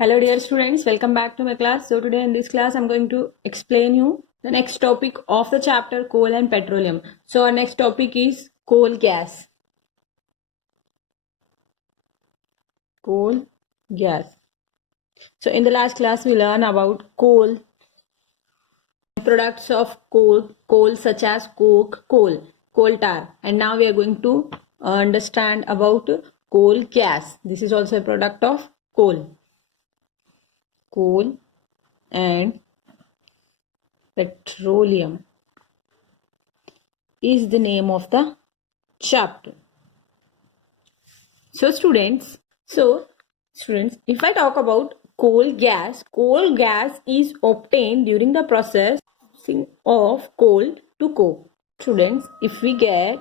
Hello dear students, welcome back to my class. So today in this class I'm going to explain you the next topic of the chapter coal and petroleum. So our next topic is coal gas. Coal gas. So in the last class we learned about coal, products of coal such as coke, coal tar, and now we are going to understand about coal gas. This is also a product of coal and petroleum is the name of the chapter. So students, if I talk about coal gas is obtained during the processing of coal to coke. Students, if we get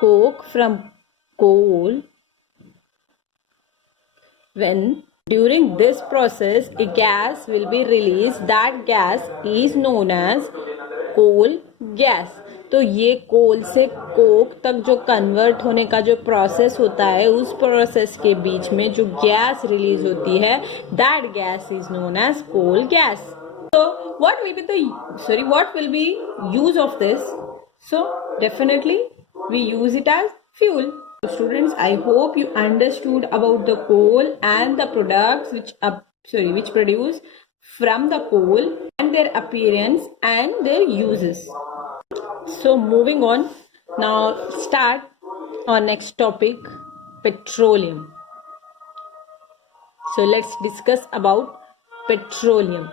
coke from coal, when during this process a gas will be released, that gas is known as coal gas. तो ये कोल से Coke तक जो convert होने का जो process होता है, उस प्रोसेस के बीच में जो गैस रिलीज होती है, that gas is known as coal gas. So what will be use of this? So definitely we use it as fuel. So students, I hope you understood about the coal and the products which produce from the coal and their appearance and their uses. So moving on, now start our next topic, petroleum. So let's discuss about petroleum.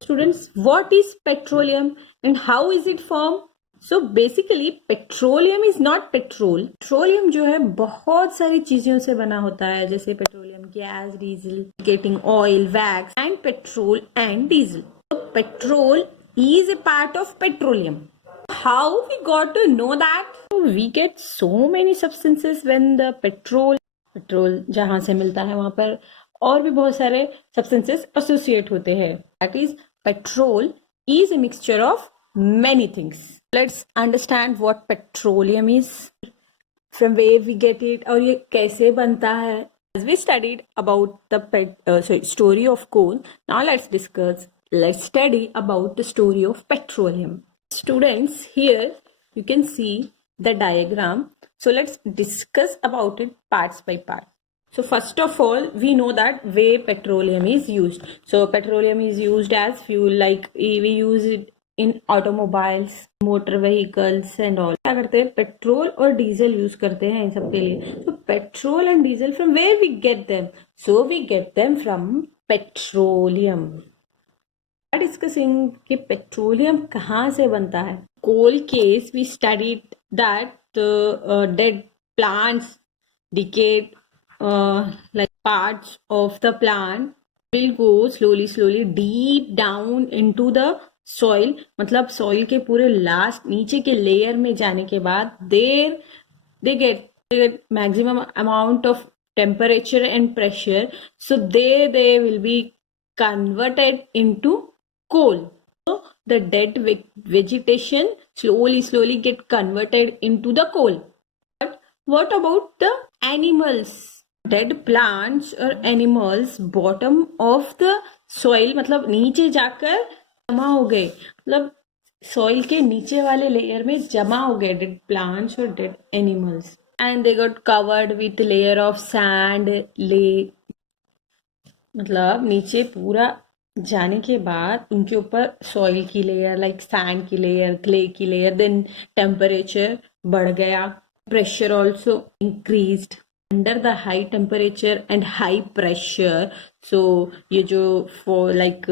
Students, what is petroleum and how is it formed? So basically petroleum is not petrol. Petroleum जो है बहुत सारी चीजों से बना होता है, जैसे petroleum gas, diesel, getting oil, wax and petrol and diesel. So petrol is a part of petroleum. How we got to know that? So we get so many substances when the petrol जहाँ से मिलता है वहां पर और भी बहुत सारे substances associate होते हैं. That is, petrol is a mixture of many things. Let's understand what petroleum is, from where we get it, और ये कैसे बनता है. As we studied about the story of coal, now let's study about the story of petroleum. Students, here you can see the diagram. So let's discuss about it parts by part. So first of all, we know that where petroleum is used. So petroleum is used as fuel, like we use it in automobiles, motor vehicles and all. क्या करते हैं, petrol और diesel use करते हैं इन सब के लिए. So petrol and diesel, from where we get them? So we get them from petroleum. Discussing कि पेट्रोलियम कहाँ से बनता है. Coal case we studied that dead plants decayed like parts of the plant will go slowly deep down into the soil. मतलब soil के पूरे last नीचे के लेयर में जाने के बाद they get maximum amount of temperature and pressure. So they will be converted into coal. So the dead vegetation slowly get converted into the coal. But what about the animals? Dead plants or animals bottom of the soil, मतलब नीचे जाकर जमा हो गए, मतलब soil के नीचे वाले लेयर में जमा हो गए dead plants or dead animals, and they got covered with layer of sand, मतलब नीचे पूरा जाने के बाद उनके ऊपर सॉइल की लेयर, लाइक सैंड की लेयर, क्ले की लेयर. देन टेम्परेचर बढ़ गया, pressure also increased. Under the high temperature and high pressure, so ये जो लाइक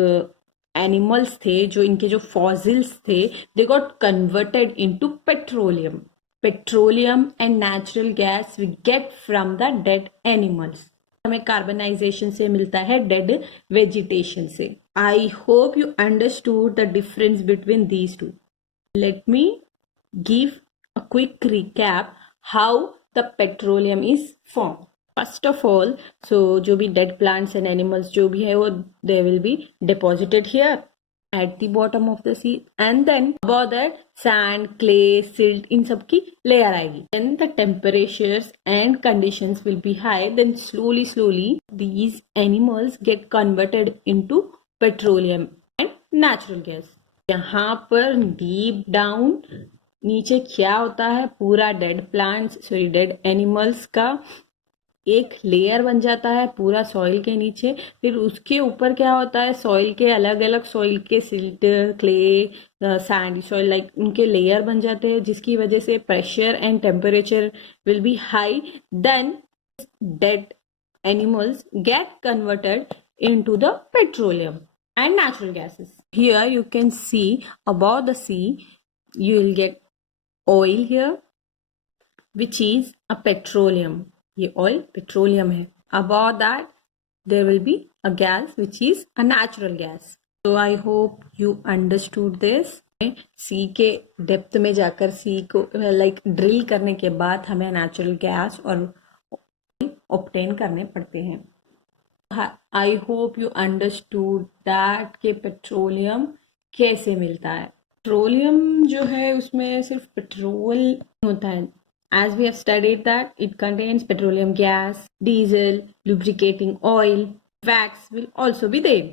एनिमल्स थे, जो इनके जो फॉसिल्स थे, they got converted into petroleum. Petroleum and natural gas we get from the dead animals. हमें कार्बनाइजेशन से मिलता है डेड वेजिटेशन से. I hope you understood the difference between these two. Let me give a quick recap how the petroleum is form. First of all, so जो भी dead plants and animals जो भी है वो they will be deposited here. at the bottom of the sea, and then above that sand, clay, silt, in सब की layer आएगी. When the temperatures and conditions will be high, then slowly these animals get converted into petroleum and natural gas. यहाँ पर deep down नीचे क्या होता है, पूरा डेड एनिमल्स का एक लेयर बन जाता है पूरा सॉइल के नीचे. फिर उसके ऊपर क्या होता है, सॉइल के अलग अलग सॉइल के silt, clay, sand soil, like उनके लेयर बन जाते हैं, जिसकी वजह से pressure and temperature will be high. Then dead animals get converted into the petroleum and natural gases. Here you can see above the sea you will get oil here, which is a petroleum. ये oil petroleum है. Above that there will be a gas which is a natural gas. So I hope you understood this. सी के depth में जाकर सी को like drill करने के बाद हमें नेचुरल गैस और ऑब्टेन करने पड़ते हैं. आई होप यू अंडरस्टूड दैट के पेट्रोलियम कैसे मिलता है. पेट्रोलियम जो है उसमें सिर्फ पेट्रोल होता है. As we have studied that it contains petroleum gas, diesel, lubricating oil, wax will also be there.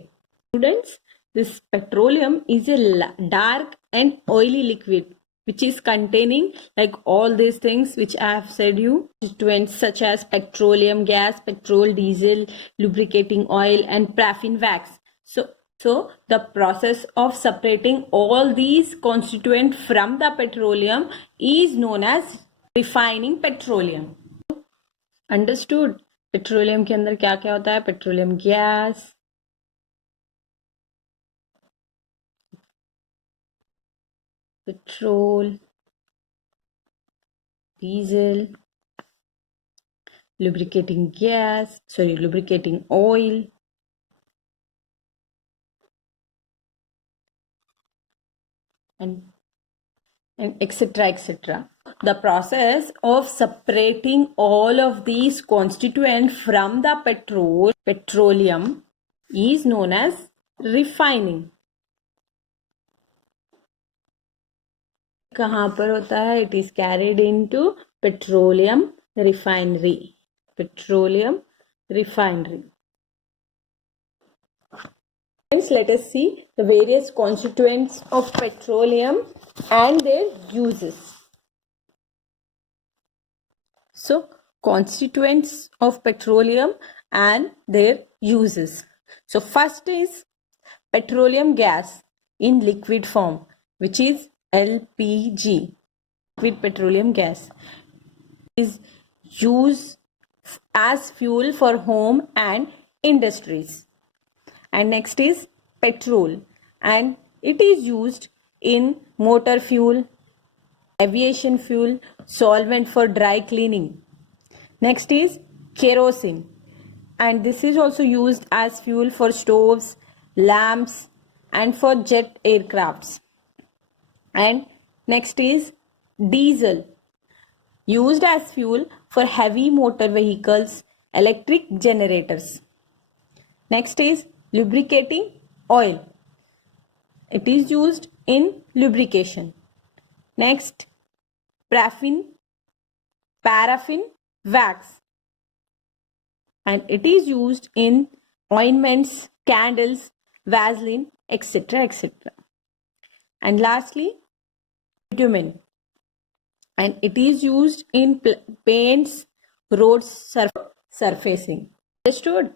Students, this petroleum is a dark and oily liquid which is containing like all these things which I have said you, constituents such as petroleum gas, petrol, diesel, lubricating oil and paraffin wax. So the process of separating all these constituents from the petroleum is known as refining petroleum. Understood? Petroleum के अंदर क्या क्या होता है, petroleum gas, petrol, diesel, lubricating oil, and etc. The process of separating all of these constituents from the petroleum is known as refining. कहाँ पर होता है? It is carried into petroleum refinery. Friends, let us see the various constituents of petroleum and their uses. So, constituents of petroleum and their uses. So, first is petroleum gas in liquid form, which is LPG, liquid petroleum gas, is used as fuel for home and industries. And next is petrol, and it is used in motor fuel, aviation fuel, solvent for dry cleaning. Next is kerosene, and this is also used as fuel for stoves, lamps and for jet aircrafts. And next is diesel, used as fuel for heavy motor vehicles, electric generators. Next is lubricating oil. It is used in lubrication. Next, paraffin wax, and it is used in ointments, candles, Vaseline, etc. And lastly, bitumen, and it is used in paints, road surfacing. Understood?